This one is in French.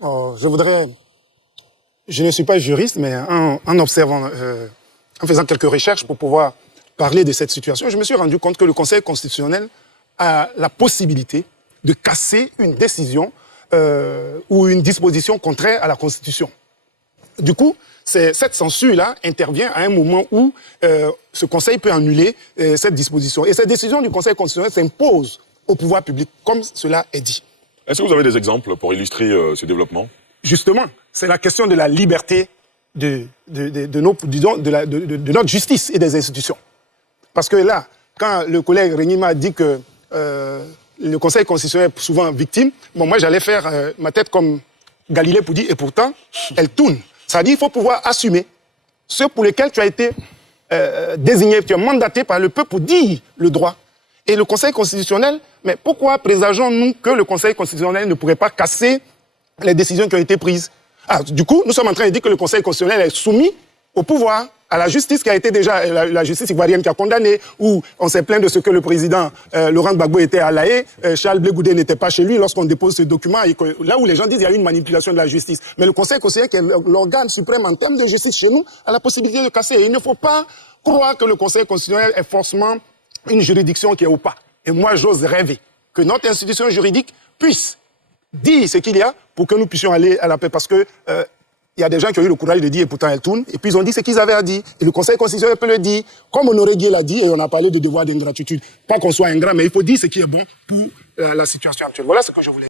Je ne suis pas juriste, mais en observant, en faisant quelques recherches pour pouvoir parler de cette situation, je me suis rendu compte que le Conseil constitutionnel a la possibilité de casser une décision ou une disposition contraire à la Constitution. Du coup, cette censure-là intervient à un moment où ce Conseil peut annuler cette disposition. Et cette décision du Conseil constitutionnel s'impose au pouvoir public, comme cela est dit. Est-ce que vous avez des exemples pour illustrer ce développement? Justement, c'est la question de la liberté de notre justice et des institutions. Parce que là, quand le collègue Regnima dit que le Conseil constitutionnel est souvent victime, bon, moi j'allais faire ma tête comme Galilée pour dire, et pourtant, elle tourne. Ça dit qu'il faut pouvoir assumer ceux pour lesquels tu as été désigné, tu es mandaté par le peuple pour dire le droit. Et le Conseil constitutionnel, mais pourquoi présageons-nous que le Conseil constitutionnel ne pourrait pas casser les décisions qui ont été prises? Du coup, nous sommes en train de dire que le Conseil constitutionnel est soumis au pouvoir, à la justice qui a été déjà, la justice ivoirienne qui a condamné, où on s'est plaint de ce que le président Laurent Gbagbo était à La Haye, Charles Blé Goudé n'était pas chez lui lorsqu'on dépose ce document, et que, là où les gens disent qu'il y a eu une manipulation de la justice. Mais le Conseil constitutionnel, qui est l'organe suprême en termes de justice chez nous, a la possibilité de casser. Et il ne faut pas croire que le Conseil constitutionnel est forcément une juridiction qui est au pas. Et moi, j'ose rêver que notre institution juridique puisse dire ce qu'il y a pour que nous puissions aller à la paix. Parce que il y a des gens qui ont eu le courage de dire et pourtant elle tourne. Et puis ils ont dit ce qu'ils avaient à dire. Et le Conseil constitutionnel peut le dire. Comme Honoré Gueye l'a dit, et on a parlé de devoir d'ingratitude. Pas qu'on soit ingrat, mais il faut dire ce qui est bon pour la situation actuelle. Voilà ce que je voulais dire.